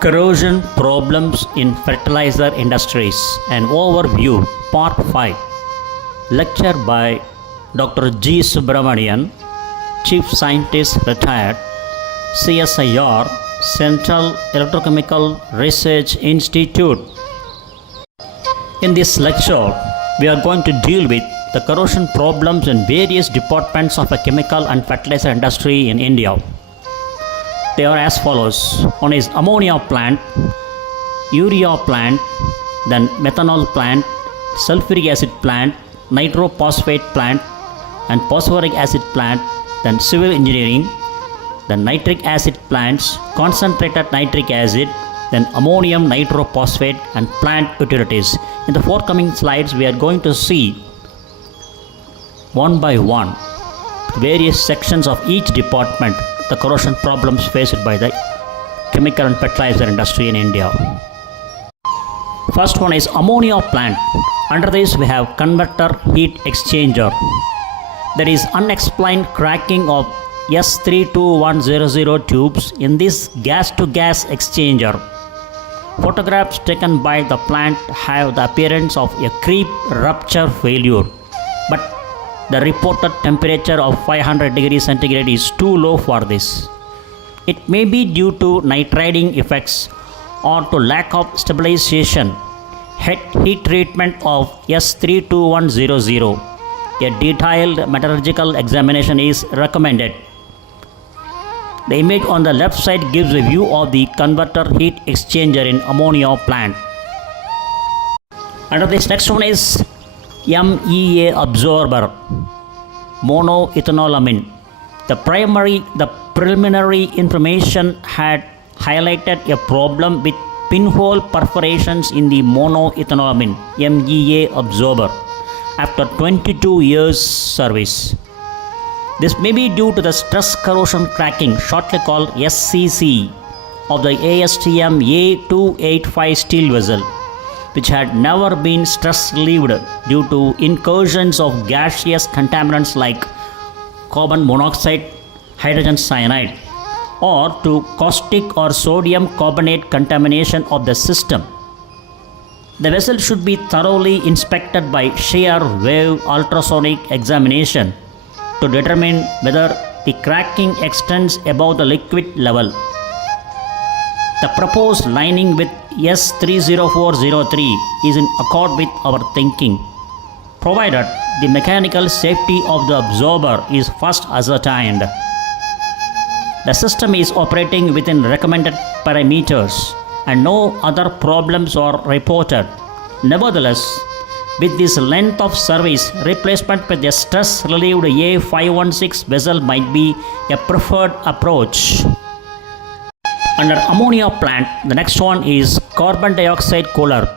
Corrosion Problems in Fertilizer Industries, an Overview, Part 5. Lecture by Dr.G.Subramanian, Chief Scientist Retired, CSIR, Central Electrochemical Research Institute. In this lecture, we are going to deal with the corrosion problems in various departments of the chemical and fertilizer industry in India. They are as follows. One is ammonia plant, urea plant, then methanol plant, sulfuric acid plant, nitrophosphate plant, and phosphoric acid plant, then civil engineering, then nitric acid plants, concentrated nitric acid, then ammonium nitrophosphate, and plant utilities. In the forthcoming slides, we are going to see one by one various sections of each department, the corrosion problems faced by the chemical and fertilizer industry in India. First one is ammonia plant. Under this we have converter heat exchanger. There is unexplained cracking of S32100 tubes in this gas-to-gas exchanger. Photographs taken by the plant have the appearance of a creep rupture failure, but the reported temperature of 500 degrees centigrade is too low for this. It may be due to nitriding effects or to lack of stabilization. Heat treatment of S32100. A detailed metallurgical examination is recommended. The image on the left side gives a view of the converter heat exchanger in ammonia plant. Under this, next one is MEA Absorber, monoethanolamine. The preliminary information had highlighted a problem with pinhole perforations in the monoethanolamine MEA Absorber after 22 years service. This may be due to the stress corrosion cracking, shortly called SCC, of the ASTM A-285 steel vessel, which had never been stress relieved due to incursions of gaseous contaminants like carbon monoxide, hydrogen cyanide, or to caustic or sodium carbonate contamination of the system. The vessel should be thoroughly inspected by shear-wave ultrasonic examination to determine whether the cracking extends above the liquid level. The proposed lining with S30403 is in accord with our thinking, provided the mechanical safety of the absorber is first ascertained. The system is operating within recommended parameters and no other problems are reported. Nevertheless, with this length of service, replacement with a stress-relieved A516 vessel might be a preferred approach. Under ammonia plant, the next one is carbon dioxide cooler.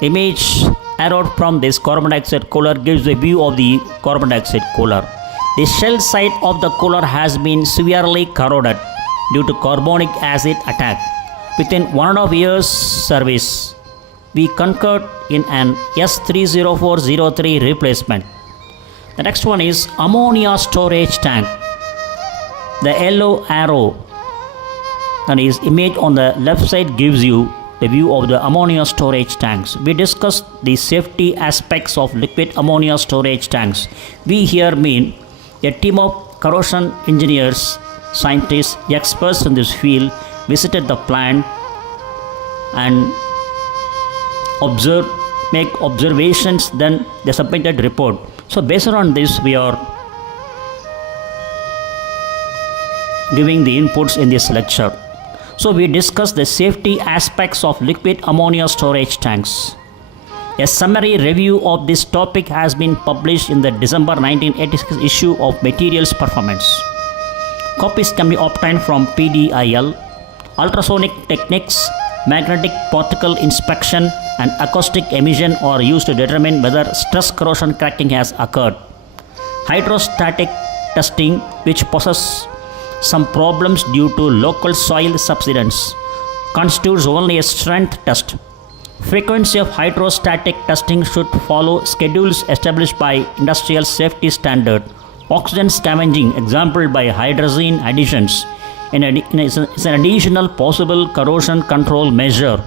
The image arrowed from this carbon dioxide cooler gives a view of the carbon dioxide cooler. The shell side of the cooler has been severely corroded due to carbonic acid attack. Within 1.5 years service, we concurred in an S30403 replacement. The next one is ammonia storage tank. The yellow arrow and his image on the left side gives you the view of the ammonia storage tanks. We discussed the safety aspects of liquid ammonia storage tanks. We here mean a team of corrosion engineers, scientists, experts in this field visited the plant and make observations, then they submitted report. So based on this, we are giving the inputs in this lecture. So we discussed the safety aspects of liquid ammonia storage tanks. A summary review of this topic has been published in the December 1986 issue of Materials Performance. Copies can be obtained from PDIL. Ultrasonic techniques, magnetic particle inspection, and acoustic emission are used to determine whether stress corrosion cracking has occurred. Hydrostatic testing, which poses some problems due to local soil subsidence, constitutes only a strength test. Frequency of hydrostatic testing should follow schedules established by industrial safety standard. Oxygen scavenging, example by hydrazine additions, It's an additional possible corrosion control measure.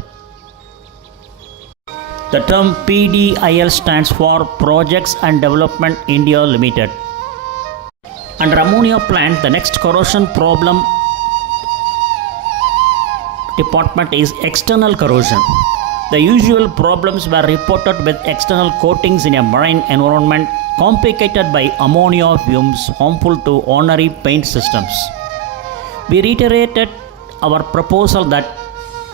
The term PDIL stands for Projects and Development India Limited. Under ammonia plant, the next corrosion problem department is external corrosion. The usual problems were reported with external coatings in a marine environment complicated by ammonia fumes harmful to ordinary paint systems. We reiterated our proposal that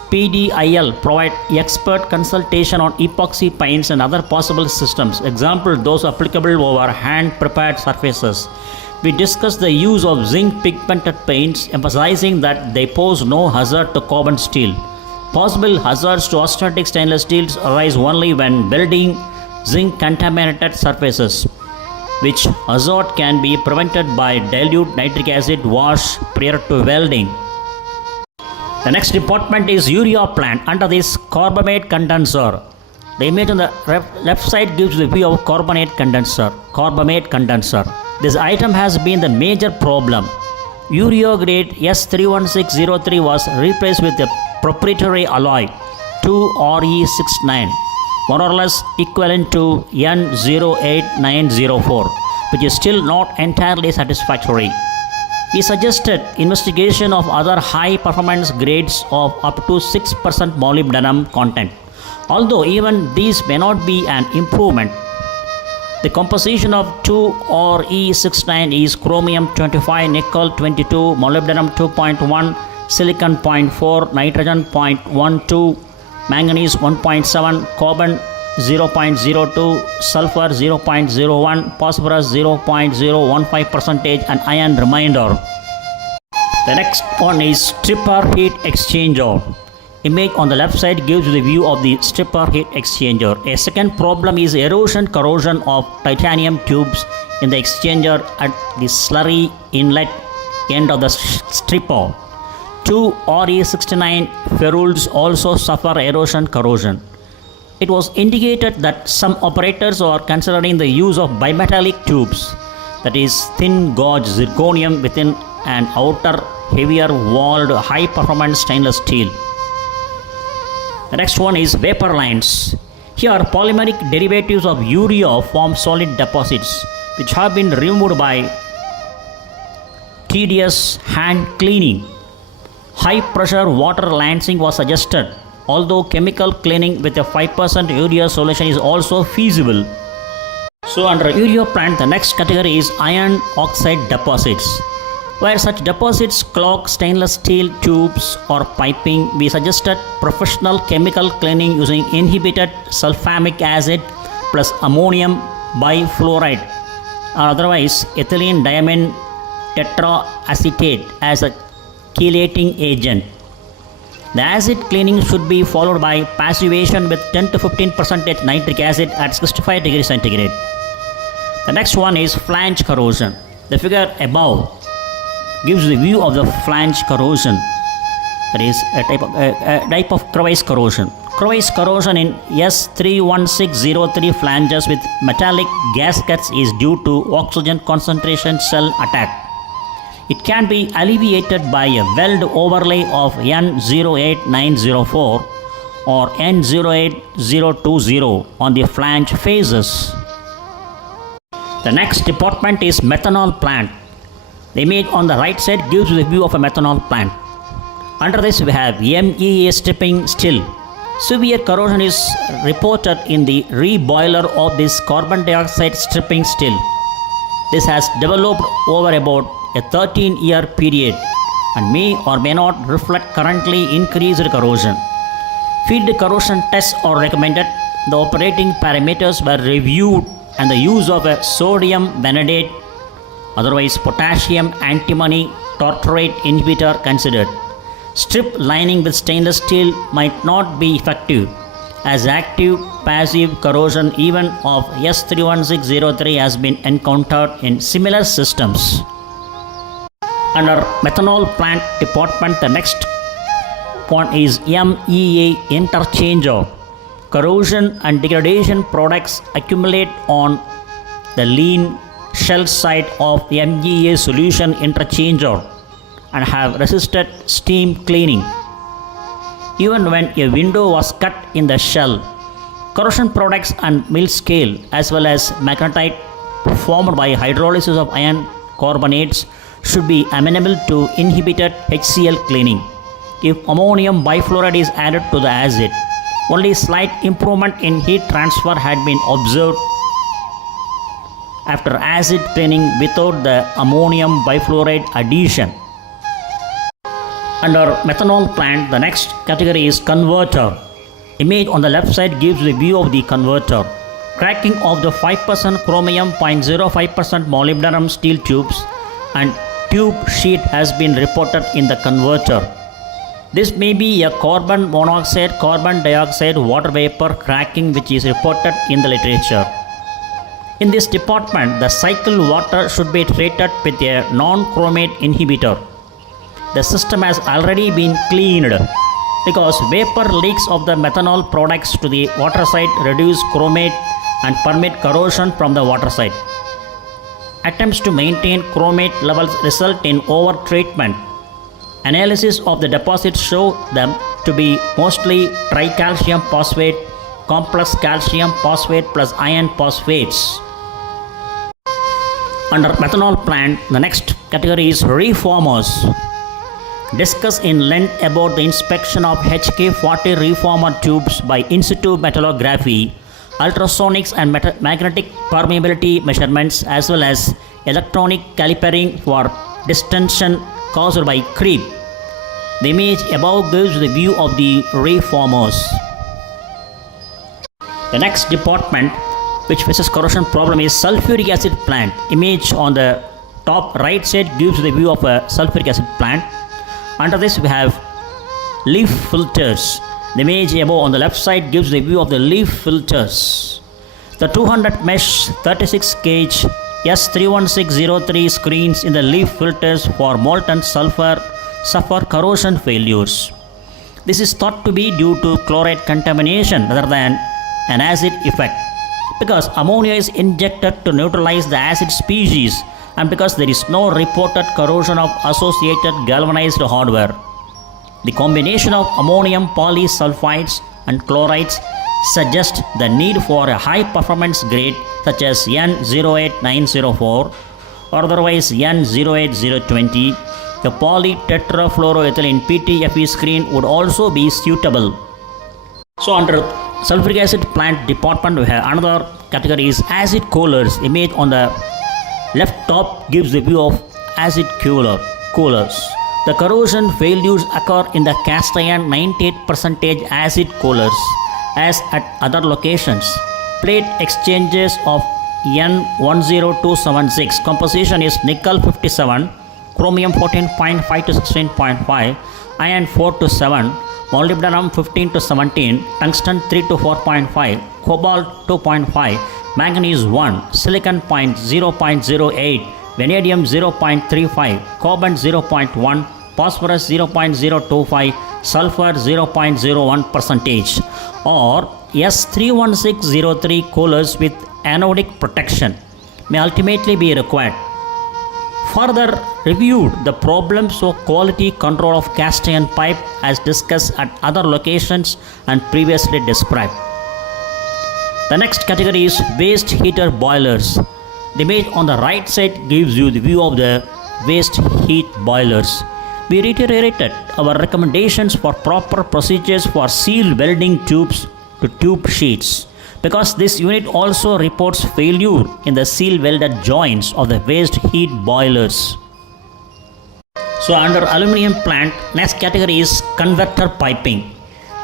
PDIL provide expert consultation on epoxy paints and other possible systems, example those applicable over hand prepared surfaces. We discussed the use of zinc pigmented paints, emphasizing that they pose no hazard to carbon steel. Possible hazards to austenitic stainless steels arise only when welding zinc contaminated surfaces, which hazard can be prevented by dilute nitric acid wash prior to welding. The next department is urea plant. Under this carbonate condenser, the image on the left side gives the view of carbonate condenser. This item has been the major problem. Urea grade S31603 was replaced with a proprietary alloy 2RE69, more or less equivalent to N08904, which is still not entirely satisfactory. We suggested investigation of other high performance grades of up to 6% molybdenum content, although even these may not be an improvement. The composition of 2RE69 is chromium 25, nickel 22, molybdenum 2.1, silicon 0.4, nitrogen 0.12, manganese 1.7, carbon 0.02, sulfur 0.01, phosphorus 0.015% and iron remainder. The next one is stripper heat exchanger. Image on the left side gives the view of the stripper heat exchanger. A second problem is erosion corrosion of titanium tubes in the exchanger at the slurry inlet end of the stripper. 2RE69 ferrules also suffer erosion corrosion. It was indicated that some operators are considering the use of bimetallic tubes, that is thin gauge zirconium within an outer heavier walled high performance stainless steel. The next one is vapor lines. Here polymeric derivatives of urea form solid deposits which have been removed by tedious hand cleaning. High pressure water lancing was suggested, although chemical cleaning with a 5% urea solution is also feasible. So under urea plant, the next category is iron oxide deposits. Where such deposits clog stainless steel tubes or piping, we suggested professional chemical cleaning using inhibited sulfamic acid plus ammonium bifluoride or otherwise ethylene diamine tetraacetate as a chelating agent. The acid cleaning should be followed by passivation with 10 to 15% nitric acid at 65 degrees centigrade. The next one is flange corrosion. The figure above gives the view of the flange corrosion, that is a type of crevice corrosion. Crevice corrosion in S31603 flanges with metallic gaskets is due to oxygen concentration cell attack. It can be alleviated by a weld overlay of N08904 or N08020 on the flange faces. The next department is methanol plant. The image on the right side gives the view of a methanol plant. Under this we have MEA stripping still. Severe corrosion is reported in the reboiler of this carbon dioxide stripping still. This has developed over about a 13-year period and may or may not reflect currently increased corrosion. Field corrosion tests are recommended. The operating parameters were reviewed and the use of a sodium vanadate, otherwise potassium antimony tartrate inhibitor considered. Strip lining with stainless steel might not be effective, as active passive corrosion even of S31603 has been encountered in similar systems. Under methanol plant department, the next one is MEA interchanger. Corrosion and degradation products accumulate on the lean shell side of MEA solution interchanger and have resisted steam cleaning. Even when a window was cut in the shell, corrosion products and mill scale as well as magnetite formed by hydrolysis of iron carbonates should be amenable to inhibited HCl cleaning. If ammonium bifluoride is added to the acid, only slight improvement in heat transfer had been observed after acid cleaning without the ammonium bifluoride addition. Under methanol plant, the next category is converter. Image on the left side gives the view of the converter. Cracking of the 5% chromium 0.05% molybdenum steel tubes and tube sheet has been reported in the converter. This may be a carbon monoxide, carbon dioxide, water vapor cracking which is reported in the literature. In this department, the cycle water should be treated with a non-chromate inhibitor. The system has already been cleaned because vapor leaks of the methanol products to the water side reduce chromate and permit corrosion from the water side. Attempts to maintain chromate levels result in over-treatment. Analysis of the deposits show them to be mostly tricalcium phosphate, complex calcium phosphate plus iron phosphates. Under methanol plant, the next category is reformers. Discuss in length about the inspection of HK40 reformer tubes by in situ metallography, ultrasonics and magnetic permeability measurements as well as electronic calipering for distension caused by creep. The image above gives the view of the reformers. The next department which faces corrosion problem is sulfuric acid plant. Image on the top right side gives the view of a sulfuric acid plant. Under this we have leaf filters. The image above on the left side gives the view of the leaf filters. The 200 mesh 36 gauge S31603 screens in the leaf filters for molten sulfur suffer corrosion failures. This is thought to be due to chloride contamination rather than an acid effect, because ammonia is injected to neutralize the acid species and because there is no reported corrosion of associated galvanized hardware. The combination of ammonium polysulfides and chlorides suggests the need for a high performance grade such as N08904 or otherwise N08020. A polytetrafluoroethylene PTFE screen would also be suitable. So under sulfuric acid plant department we have another category is acid coolers. Image on the left top gives the view of acid coolers. The corrosion failures occur in the cast iron 98% acid coolers as at other locations. Plate exchanges of N10276 composition is nickel 57, chromium 14.5 to 16.5, iron 4 to 7, molybdenum 15 to 17, tungsten 3 to 4.5, cobalt 2.5, manganese 1, silicon 0.08, vanadium 0.35, carbon 0.1, phosphorus 0.025, sulfur 0.01% or S31603 coolers with anodic protection may ultimately be required. Further reviewed the problems of quality control of cast iron pipe as discussed at other locations and previously described. The next category is waste heater boilers. The image on the right side gives you the view of the waste heat boilers. We reiterated our recommendations for proper procedures for seal welding tubes to tube sheets because this unit also reports failure in the seal welded joints of the waste heat boilers. So under aluminum plant, next category is convector piping.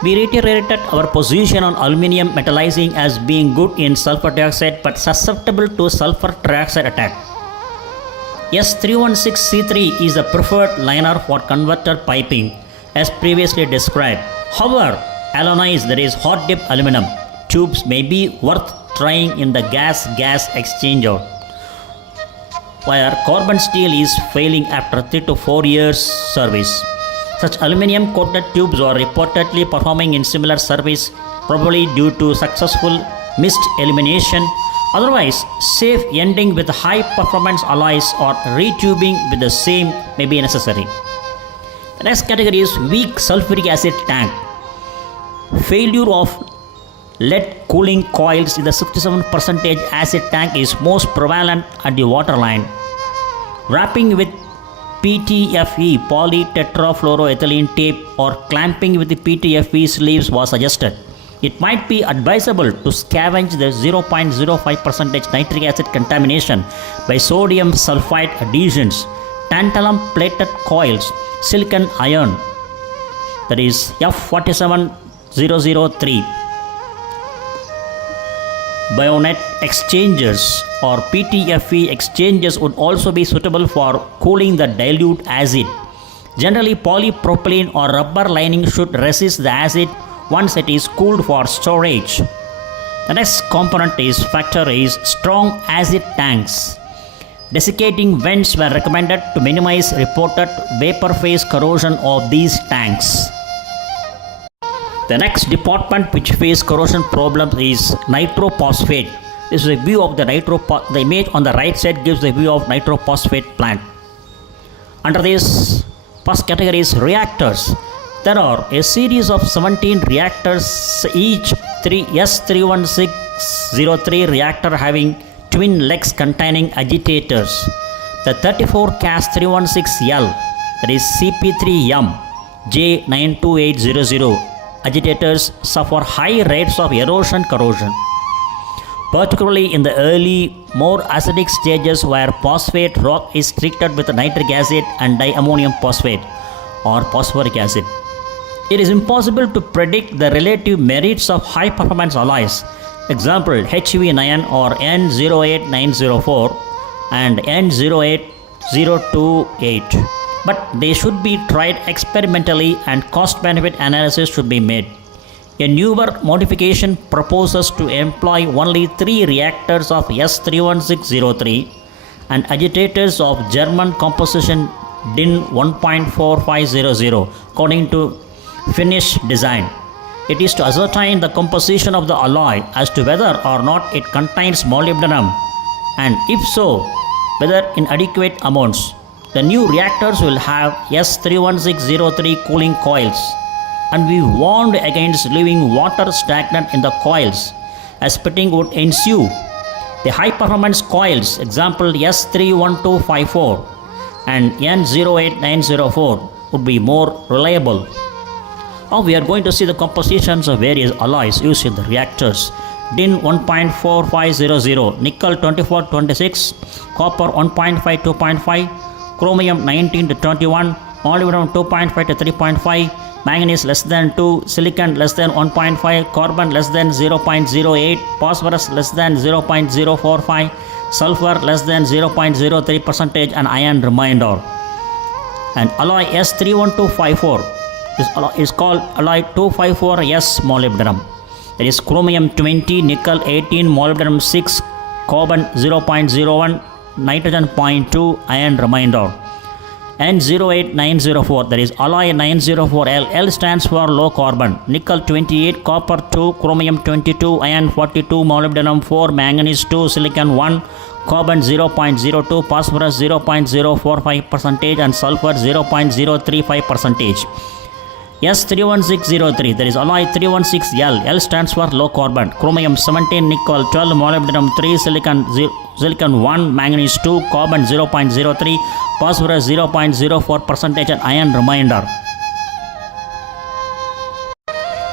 We reiterated our position on aluminum metallizing as being good in sulfur dioxide but susceptible to sulfur trioxide attack. S316C3 is the preferred liner for converter piping as previously described. However, alloys, that is hot dip aluminum tubes may be worth trying in the gas exchanger where carbon steel is failing after 3 to 4 years service. Such aluminum coated tubes are reportedly performing in similar service, probably due to successful mist elimination. Otherwise, safe ending with high performance alloys or retubing with the same may be necessary. The next category is weak sulfuric acid tank. Failure of lead cooling coils in the 67% acid tank is most prevalent at the waterline. Wrapping with PTFE polytetrafluoroethylene tape or clamping with the PTFE sleeves was suggested. It might be advisable to scavenge the 0.05% nitric acid contamination by sodium sulfide adhesions, tantalum plated coils, silicon iron, that is F47003, bayonet exchangers or PTFE exchangers would also be suitable for cooling the dilute acid. Generally, polypropylene or rubber lining should resist the acid once it is cooled for storage. The next component is factor is strong acid tanks. Desiccating vents were recommended to minimize reported vapor phase corrosion of these tanks. The next department which face corrosion problems is nitrophosphate. This is a view of the the image on the right side gives the view of nitrophosphate plant. Under this first category is reactors. There are a series of 17 reactors, each S31603 reactor having twin legs containing agitators. The 34 CAS 316L, that is CP3M J92800 agitators suffer high rates of erosion corrosion, particularly in the early, more acidic stages where phosphate rock is treated with nitric acid and diammonium phosphate or phosphoric acid. It is impossible to predict the relative merits of high performance alloys, example HV9 or N08904 and N08028, but they should be tried experimentally and cost benefit analysis should be made. A newer modification proposes to employ only 3 reactors of S31603 and agitators of German composition DIN 1.4500 according to Finnish design. It is to ascertain the composition of the alloy as to whether or not it contains molybdenum, and if so, whether in adequate amounts. The new reactors will have S31603 cooling coils, and we warned against leaving water stagnant in the coils, as spitting would ensue. The high performance coils, example S31254 and N08904, would be more reliable. Now we are going to see the compositions of various alloys used in the reactors. DIN 1.4500, nickel 2426, copper 1.5 2.5, chromium 19 to 21, molybdenum 2.5 to 3.5, manganese less than 2, silicon less than 1.5, carbon less than 0.08, phosphorus less than 0.045, sulfur less than 0.03%, and iron remainder. And alloy S31254, this is called alloy 254S molybdenum. That is chromium 20, nickel 18, molybdenum 6, carbon 0.01, nitrogen 0.2, iron remainder. N08904, that is alloy 904L. L stands for low carbon. Nickel 28, copper 2, chromium 22, iron 42, molybdenum 4, manganese 2, silicon 1, carbon 0.02, phosphorus 0.045%, and sulfur 0.035%. S31603, that is alloy 316L. L stands for low carbon. Chromium 17, nickel 12, molybdenum 3, silicon 1, manganese 2, carbon 0.03, phosphorus 0.04%, and iron remainder.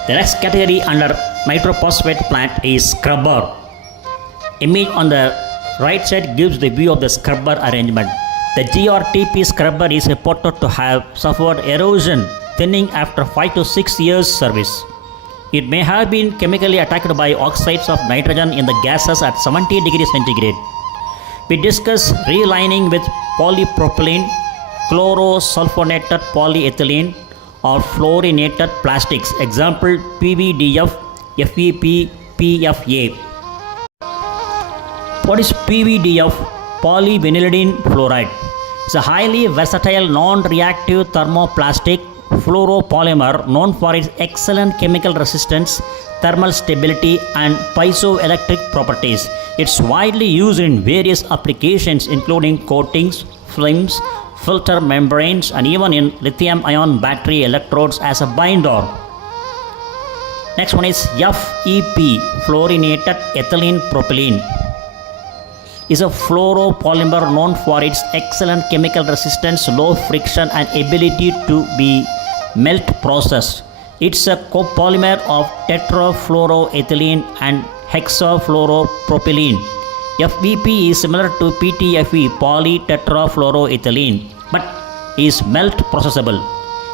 The next category under nitrophosphate plant is scrubber. Image on the right side gives the view of the scrubber arrangement. The GRTP scrubber is reported to have suffered erosion thinning after 5 to 6 years service. It may have been chemically attacked by oxides of nitrogen in the gases at 70 degrees centigrade. We discuss relining with polypropylene, chlorosulfonated polyethylene, or fluorinated plastics. Example PVDF, FEP, PFA. What is PVDF? Polyvinylidene fluoride. It's a highly versatile non-reactive thermoplastic fluoropolymer known for its excellent chemical resistance, thermal stability, and piezoelectric properties. It's widely used in various applications including coatings, films, filter membranes, and even in lithium-ion battery electrodes as a binder. Next one is FEP, fluorinated ethylene propylene. Is a fluoropolymer known for its excellent chemical resistance, low friction, and ability to be melt processed. It's a copolymer of tetrafluoroethylene and hexafluoropropylene. FEP is similar to PTFE, polytetrafluoroethylene, but is melt processable,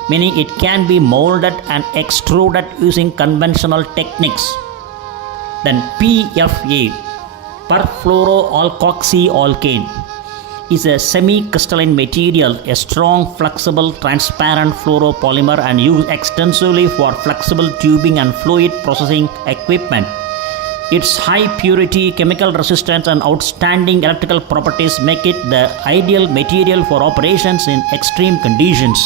meaning it can be molded and extruded using conventional techniques. Then PFA, perfluoroalkoxyalkane, is a semi-crystalline material, a strong, flexible, transparent fluoropolymer and used extensively for flexible tubing and fluid processing equipment. Its high purity, chemical resistance, and outstanding electrical properties make it the ideal material for operations in extreme conditions.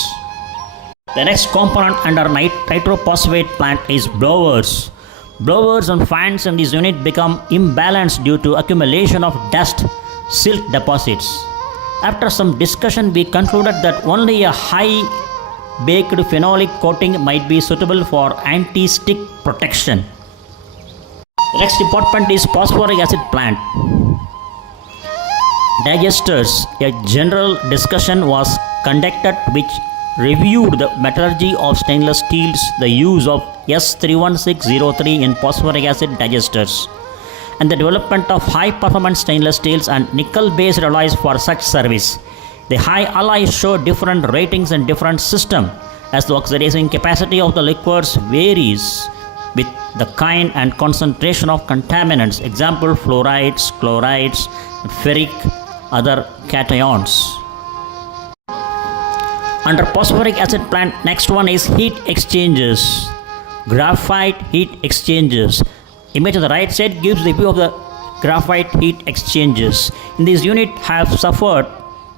The next component under nitrophosphate plant is blowers. Blowers and fans in this unit become imbalanced due to accumulation of dust, silt deposits. After some discussion, we concluded that only a high baked phenolic coating might be suitable for anti-stick protection. The next department is phosphoric acid plant. Digesters. A general discussion was conducted which reviewed the metallurgy of stainless steels, the use of S31603 in phosphoric acid digesters, and the development of high-performance stainless steels and nickel-based alloys for such service. The high alloys show different ratings and different systems, as the oxidizing capacity of the liquids varies with the kind and concentration of contaminants, example fluorides, chlorides, ferric, other cations. Under phosphoric acid plant, next one is heat exchangers. Graphite heat exchangers. Image on the right side gives the view of the graphite heat exchangers. In this unit have suffered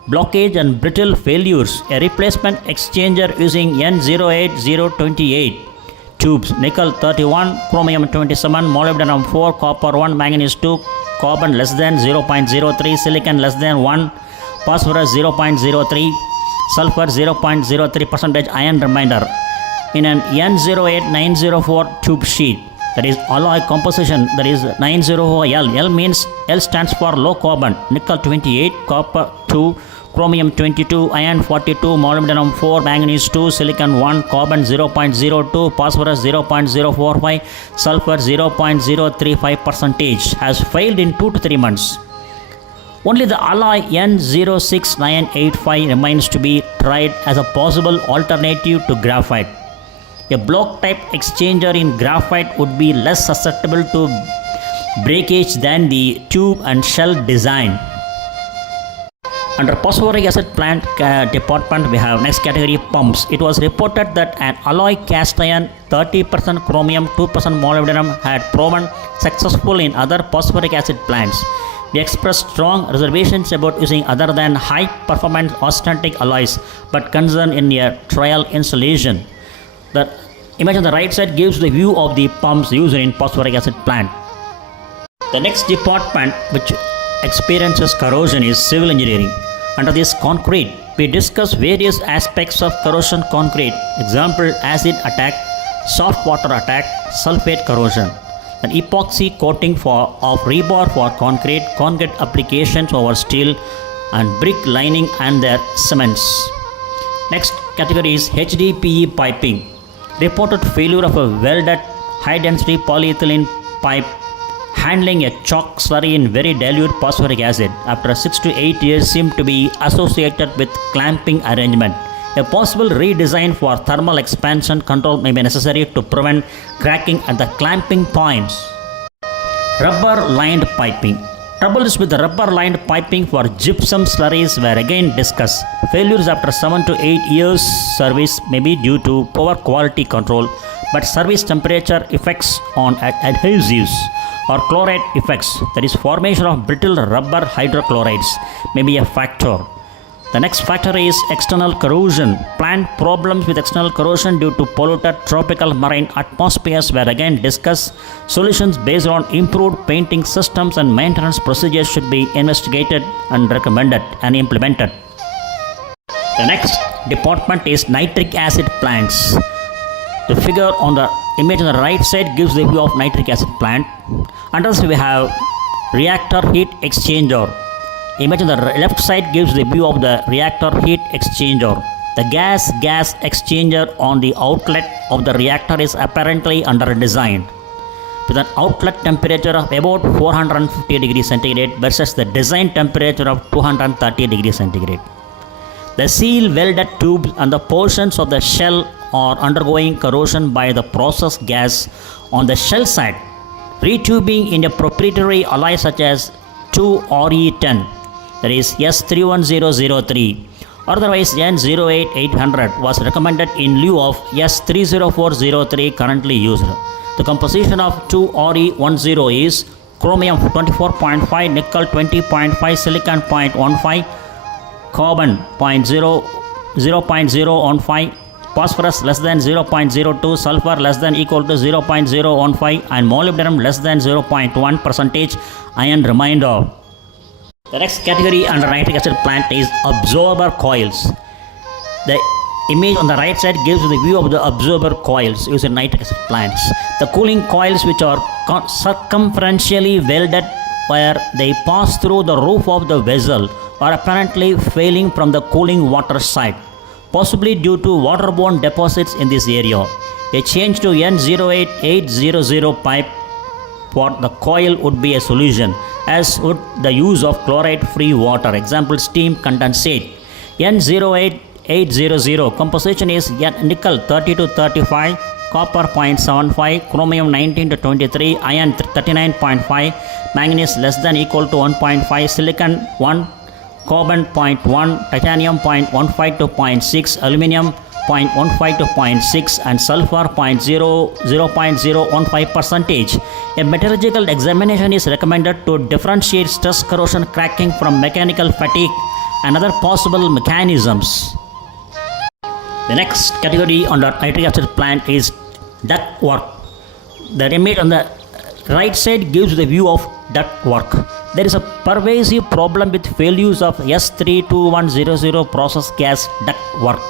blockage and brittle failures. A replacement exchanger using N08028 tubes, nickel 31, chromium 27, molybdenum 4, copper 1, manganese 2, carbon less than 0.03, silicon less than 1, phosphorus 0.03, sulfur 0.03%, iron remainder in an N08904 tube sheet. That is alloy composition, that is 904L. L means L stands for low carbon, nickel 28, copper 2, chromium 22, iron 42, molybdenum 4, manganese 2, silicon 1, carbon 0.02, phosphorus 0.045, sulfur 0.035% has failed in 2 to 3 months. Only the alloy N06985 remains to be tried as a possible alternative to graphite. A block type exchanger in graphite would be less susceptible to breakage than the tube and shell design. Under phosphoric acid plant department, we have next category, pumps. It was reported that an alloy cast iron 30% chromium 2% molybdenum had proven successful in other phosphoric acid plants. We expressed strong reservations about using other than high performance austenitic alloys, but concern in a trial installation. The image on the right side gives the view of the pumps used in phosphoric acid plant. The next department which experiences corrosion is civil engineering. Under this concrete, we discuss various aspects of corrosion concrete, example acid attack, soft water attack, sulfate corrosion, an epoxy coating of rebar for concrete applications over steel, and brick lining and their cements. Next category is HDPE piping. Reported failure of a welded high-density polyethylene pipe handling a chalk slurry in very dilute phosphoric acid after 6 to 8 years seemed to be associated with clamping arrangement. A possible redesign for thermal expansion control may be necessary to prevent cracking at the clamping points. Rubber-lined piping. Troubles with the rubber-lined piping for gypsum slurries were again discussed. Failures after 7 to 8 years service may be due to poor quality control, but service temperature effects on adhesives or chloride effects, that is formation of brittle rubber hydrochlorides, may be a factor. The next factor is external corrosion. Plant problems with external corrosion due to polluted tropical marine atmospheres were again discussed. Solutions based on improved painting systems and maintenance procedures should be investigated and recommended and implemented. The next department is nitric acid plants. The figure on the image on the right side gives the view of nitric acid plant. Under this we have reactor heat exchanger. Image on the left side gives the view of the reactor heat exchanger. The gas exchanger on the outlet of the reactor is apparently under design with an outlet temperature of about 450 degrees centigrade versus the design temperature of 230 degrees centigrade. The seal welded tubes and the portions of the shell are undergoing corrosion by the process gas on the shell side. Retubing in a proprietary alloy such as 2RE10, that is S31003, otherwise N08800, was recommended in lieu of S30403 currently used. The composition of 2RE10 is chromium 24.5, nickel 20.5, silicon 0.15, carbon 0.015, phosphorus less than 0.02, sulfur less than equal to 0.015, and molybdenum less than 0.1% iron remainder. The next category under nitric acid plant is absorber coils. The image on the right side gives the view of the absorber coils used in nitric acid plants. The cooling coils, which are circumferentially welded where they pass through the roof of the vessel, are apparently failing from the cooling water side, possibly due to waterborne deposits in this area. A change to N08800 pipe for the coil would be a solution, as would the use of chloride-free water, example steam condensate. N08800 composition is nickel 30 to 35, copper 0.75, chromium 19 to 23, iron 39.5, manganese less than equal to 1.5, silicon 1, carbon 0.1, titanium 0.15 to 0.6, aluminium 0.15 to 0.6, and sulfur 0.015%. A metallurgical examination is recommended to differentiate stress corrosion cracking from mechanical fatigue and other possible mechanisms. The next category under nitric acid plant is duct work. The image on the right side gives the view of duct work. There is a pervasive problem with failures of S32100 process gas duct work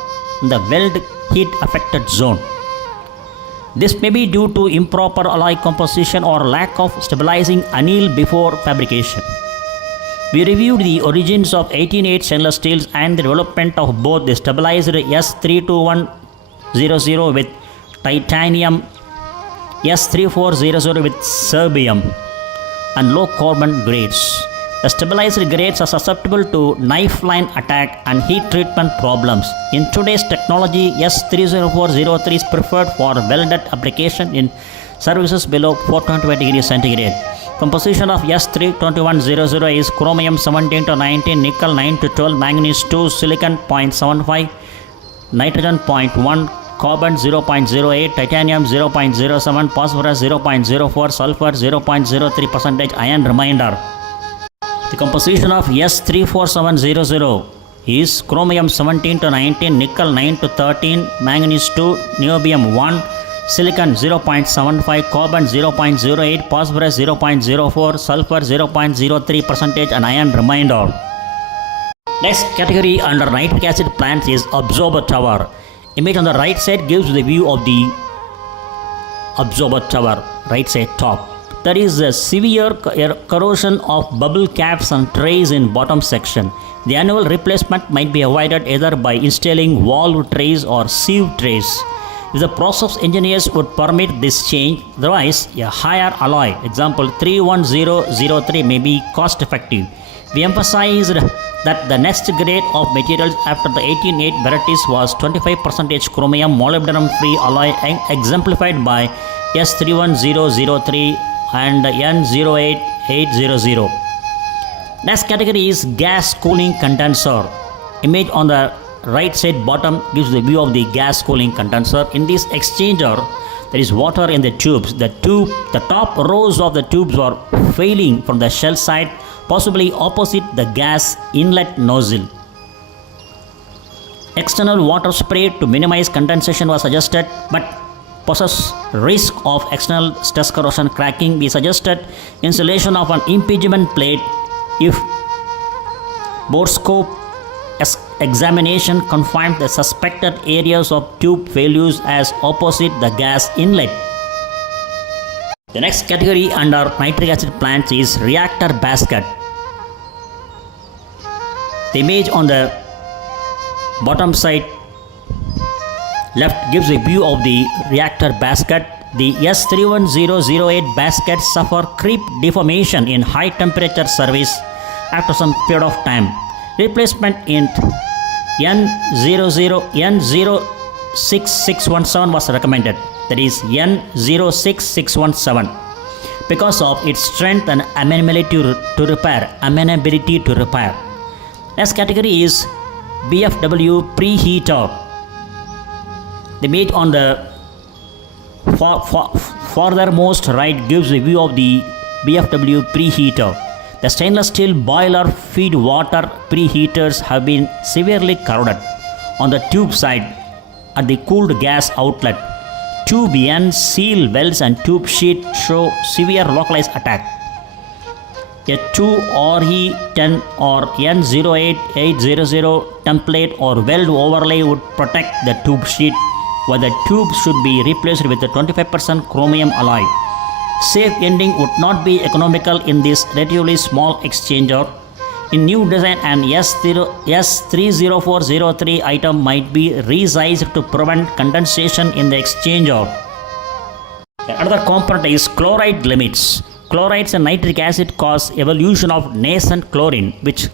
in the weld heat affected zone. This may be due to improper alloy composition or lack of stabilizing anneal before fabrication. We reviewed the origins of 18-8 stainless steels and the development of both the stabilized S32100 with titanium, S3400 with terbium, and low carbon grades. The stabilized grades are susceptible to knife line attack and heat treatment problems. In today's technology, S30403 is preferred for welded application in surfaces below 425 degrees centigrade. Composition of S32100 is chromium 17 to 19, nickel 9 to 12, manganese 2, silicon 0.75, nitrogen 0.1, carbon 0.08, titanium 0.07, phosphorus 0.04, sulfur 0.03%, iron remainder. The composition of S34700 is chromium 17 to 19, nickel 9 to 13, manganese 2, niobium 1, silicon 0.75, carbon 0.08, phosphorus 0.04, sulfur 0.03%, and iron remainder. Next category under nitric acid plants is absorber tower. Image on the right side gives the view of the absorber tower, right side top. There is a severe corrosion of bubble caps and trays in bottom section. The annual replacement might be avoided either by installing valve trays or sieve trays. If the process engineers would permit this change, otherwise a higher alloy, example 31003, may be cost effective. We emphasized that the next grade of materials after the 18-8 varieties was 25% chromium molybdenum free alloy, exemplified by S31003 and N08800. Next category is gas cooling condenser. Image on the right side bottom gives the view of the gas cooling condenser. In this exchanger, there is water in the tubes. The top rows of the tubes are failing from the shell side, possibly opposite the gas inlet nozzle. External water spray to minimize condensation was suggested, but possess risk of external stress corrosion cracking. We suggested installation of an impingement plate if board scope examination confirmed the suspected areas of tube failures as opposite the gas inlet. The next category under nitric acid plants is reactor basket. The image on the bottom side left gives a view of the reactor basket. The S31008 baskets suffer creep deformation in high temperature service after some period of time. Replacement in N06617 was recommended, that is N06617, because of its strength and amenability to repair. Next category is BFW preheater. The image on the furthermost right gives a view of the BFW preheater. The stainless steel boiler feed water preheaters have been severely corroded. On the tube side, at the cooled gas outlet, tube ends, seal welds and tube sheet show severe localized attack. A 2RE10 or N08800 template or weld overlay would protect the tube sheet, while the tube should be replaced with a 25% chromium alloy. Safe ending would not be economical in this relatively small exchanger. In new design, an S30403 item might be resized to prevent condensation in the exchanger. Another component is chloride limits. Chlorides and nitric acid cause evolution of nascent chlorine, which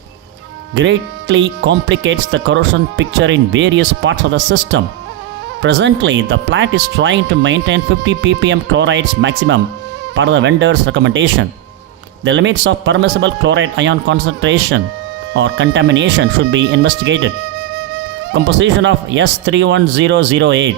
greatly complicates the corrosion picture in various parts of the system. Presently, the plant is trying to maintain 50 ppm chlorides maximum per the vendor's recommendation. The limits of permissible chloride ion concentration or contamination should be investigated. Composition of S31008,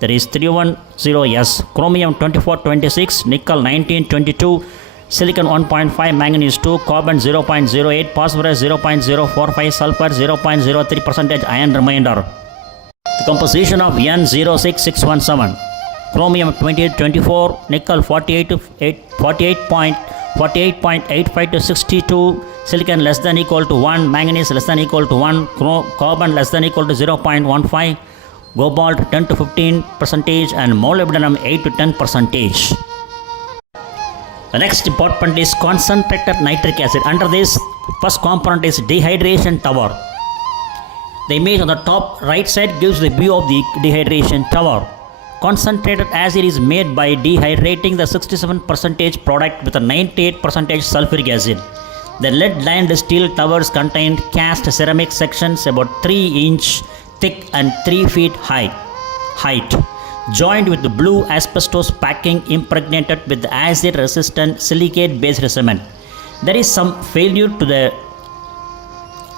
that is 310S, chromium 2426, nickel 1922, silicon 1.5, manganese 2, carbon 0.08, phosphorus 0.045, sulfur 0.03%, iron remainder. The composition of N06617, chromium 2824, nickel 48.85 to 62, silicon less than equal to 1, manganese less than equal to 1, carbon less than equal to 0.15, cobalt 10 to 15%, and molybdenum 8 to 10%. The next department is concentrated nitric acid. Under this, first component is dehydration tower. The image on the top right side gives the view of the dehydration tower. Concentrated acid is made by dehydrating the 67% product with a 98% sulfuric acid. The lead-lined steel towers contain cast ceramic sections about 3 inch thick and 3 feet height, joined with blue asbestos packing impregnated with acid-resistant silicate-based cement. There is some failure to the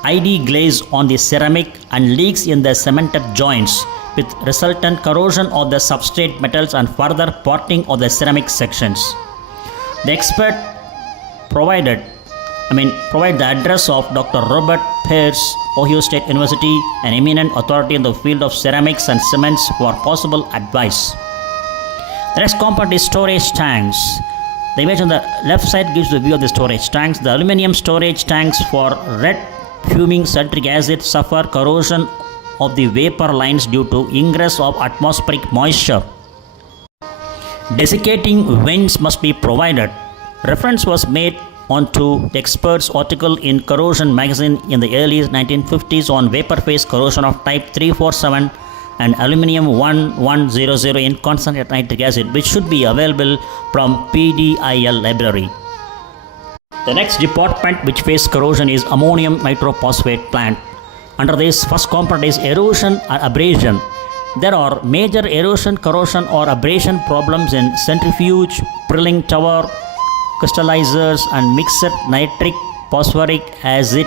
ID glaze on the ceramic and leaks in the cemented joints, with resultant corrosion of the substrate metals and further parting of the ceramic sections. The expert provide the address of Dr. Robert Pierce, Ohio State University, an eminent authority in the field of ceramics and cements, for possible advice. The next component is storage tanks. The image on the left side gives the view of the storage tanks. The aluminum storage tanks for red fuming sulfuric acid suffer corrosion of the vapor lines due to ingress of atmospheric moisture. Desiccating vents must be provided. Reference was made onto the expert's article in Corrosion magazine in the early 1950s on vapor phase corrosion of type 347 and aluminum 1100 in concentrated nitric acid, which should be available from PDIL library. The next department which faces corrosion is ammonium nitrophosphate plant. Under this, first component is erosion or abrasion. There are major erosion, corrosion or abrasion problems in centrifuge, prilling tower, crystallizers and mixed nitric phosphoric acid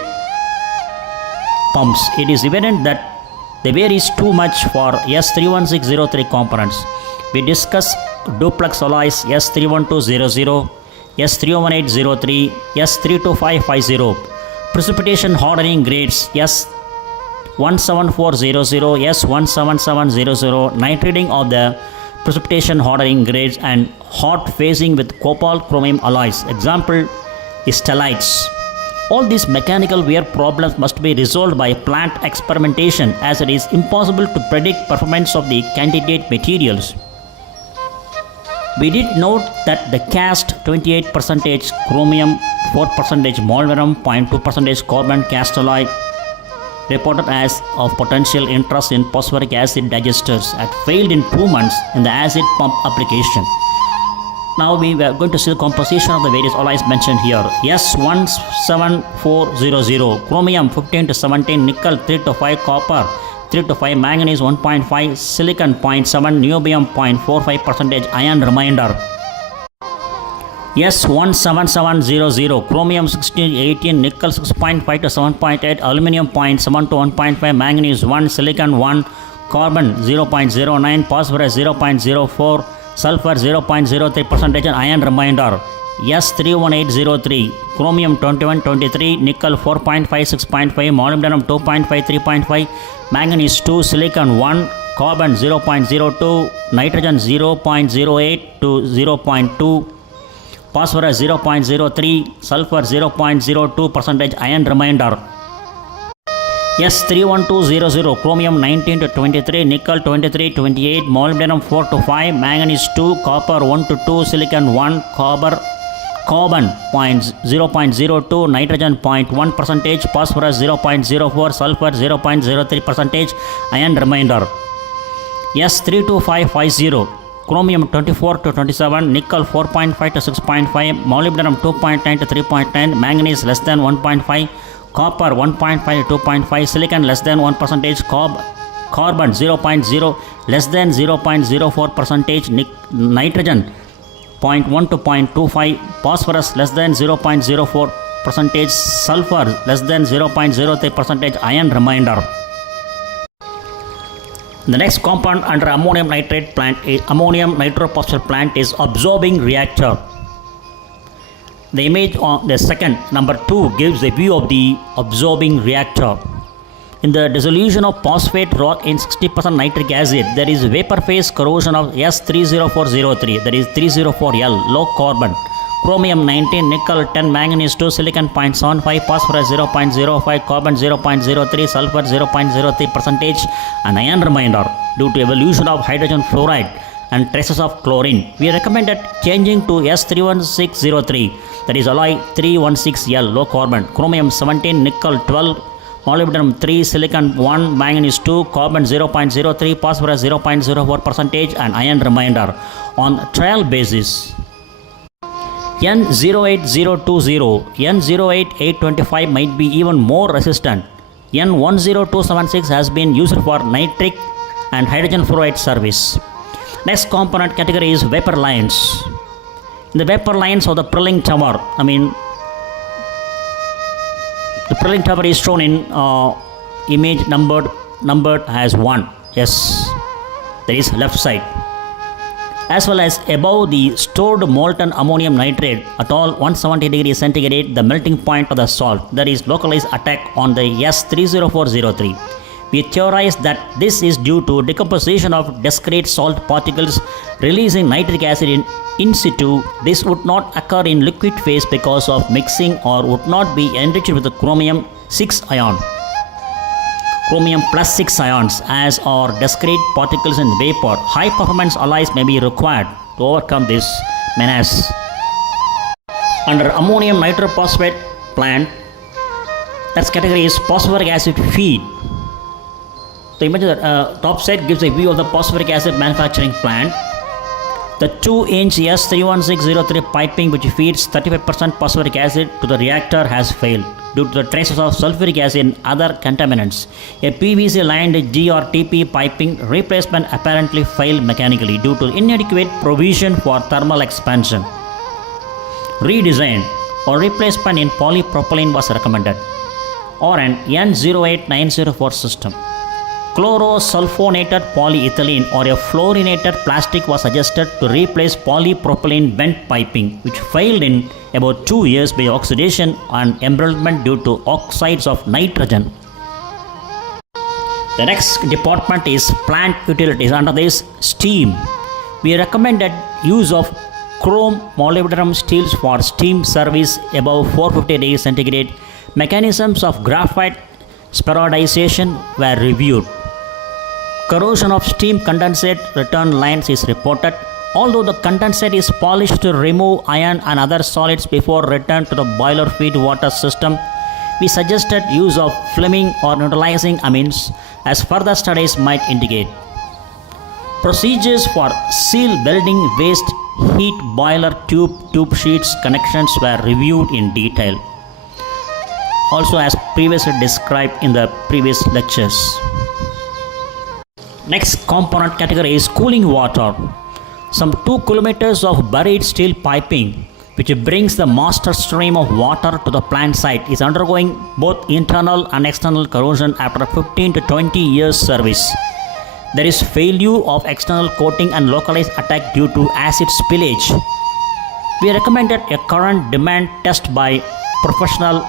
pumps. It is evident that the wear is too much for S31603 components. We discuss duplex alloys S31200, S31803, S32550, precipitation hardening grades S17400, S17700, nitriding of the precipitation hardening grades and hot phasing with cobalt chromium alloys. Example is stellites. All these mechanical wear problems must be resolved by plant experimentation, as it is impossible to predict performance of the candidate materials. We did note that the cast 28% chromium, 4% molybdenum, 0.2% carbon cast alloy reported as of potential interest in phosphoric acid digesters had failed in 2 months in the acid pump application. Now we are going to see the composition of the various alloys mentioned here. S17400, chromium 15 to 17, nickel 3 to 5, copper 3 to 5, manganese 1.5, silicon 0.7, niobium 0.45%, iron remainder. S17700, chromium 16 to 18, nickel 6.5 to 7.8, aluminum 0.7 to 1.5, manganese 1, silicon 1, carbon 0.09, phosphorus 0.04, sulfur 0.03%, and iron remainder. S31803, chromium 2123, nickel 4.5, 6.5, molybdenum 2.5, 3.5, manganese 2, silicon 1, carbon 0.02, nitrogen 0.08 to 0.2, phosphorus 0.03, sulfur 0.02%, iron remainder. S31200, chromium 19 to 23, nickel 23 to 28, molybdenum 4 to 5, manganese 2, copper 1 to 2, silicon 1, carbon 0.02, nitrogen 0.1%, phosphorus 0.04, sulfur 0.03%, iron remainder. S32550, chromium 24 to 27, nickel 4.5 to 6.5, molybdenum 2.9 to 3.9, manganese less than 1.5, copper 1.5 to 2.5, silicon less than 1%, carbon 0.0 less than 0.04%, nitrogen 0.1 to 0.25, phosphorus less than 0.04%, sulfur less than 0.03%, iron remainder. The next compound under ammonium nitrate plant is ammonium nitrophosphate plant is absorbing reactor. The image on the second, number 2, gives a view of the absorbing reactor. In the dissolution of phosphate rock in 60% nitric acid, there is vapor phase corrosion of S30403, that is 304L, low carbon, chromium 19, nickel 10, manganese 2, silicon 0.75, phosphorus 0.05, carbon 0.03, sulfur 0.03%, and iron remainder due to evolution of hydrogen fluoride and traces of chlorine. We recommended changing to S31603, that is alloy 316L, low carbon, chromium 17, nickel 12, molybdenum 3, silicon 1, manganese 2, carbon 0.03, phosphorus 0.04%, and iron remainder on trial basis. N08020, N08825 might be even more resistant. N10276 has been used for nitric and hydrogen fluoride service. Next component category is vapor lines. In the vapor lines of the Prilling tower, the Prilling tower is shown in image numbered as 1. Yes, that is left side. As well as above the stored molten ammonium nitrate at all 170 degrees centigrade, the melting point of the salt, that is localized attack on the S30403. We theorize that this is due to decomposition of discrete salt particles releasing nitric acid in situ. This would not occur in liquid phase because of mixing or would not be enriched with the chromium 6 ion. Chromium plus 6 ions as are discrete particles in vapor. High performance alloys may be required to overcome this menace. Under ammonium nitrophosphate plant, that category is phosphoric acid feed. The image of the top side gives a view of the phosphoric acid manufacturing plant. The 2-inch S31603 piping which feeds 35% phosphoric acid to the reactor has failed due to the traces of sulfuric acid and other contaminants. A PVC lined GRTP piping replacement apparently failed mechanically due to inadequate provision for thermal expansion. Redesign or replacement in polypropylene was recommended, or an N08904 system. Chlorosulfonated polyethylene or a fluorinated plastic was suggested to replace polypropylene bent piping, which failed in about 2 years by oxidation and embrittlement due to oxides of nitrogen. The next department is plant utilities. Under this, steam. We recommended use of chrome molybdenum steels for steam service above 450 degrees centigrade. Mechanisms of graphite spheroidization were reviewed. Corrosion of steam condensate return lines is reported. Although the condensate is polished to remove iron and other solids before return to the boiler feed water system, we suggested use of flaming or neutralizing amines as further studies might indicate. Procedures for seal welding waste heat boiler tube sheets connections were reviewed in detail, also as previously described in the previous lectures. Next component category is cooling water. Some 2 kilometers of buried steel piping which brings the master stream of water to the plant site is undergoing both internal and external corrosion after 15 to 20 years service. There is failure of external coating and localized attack due to acid spillage. We recommended a current demand test by professional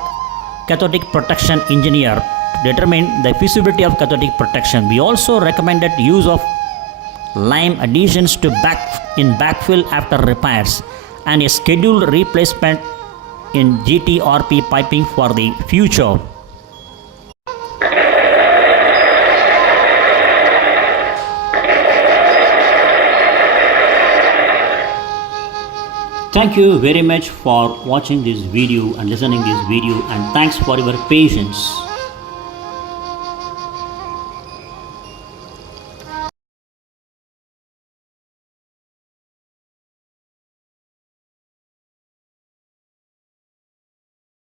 cathodic protection engineer to determine the feasibility of cathodic protection. We also recommended use of lime additions to backfill after repairs and a scheduled replacement in GTRP piping for the future. Thank you very much for watching this video and listening this video, and thanks for your patience.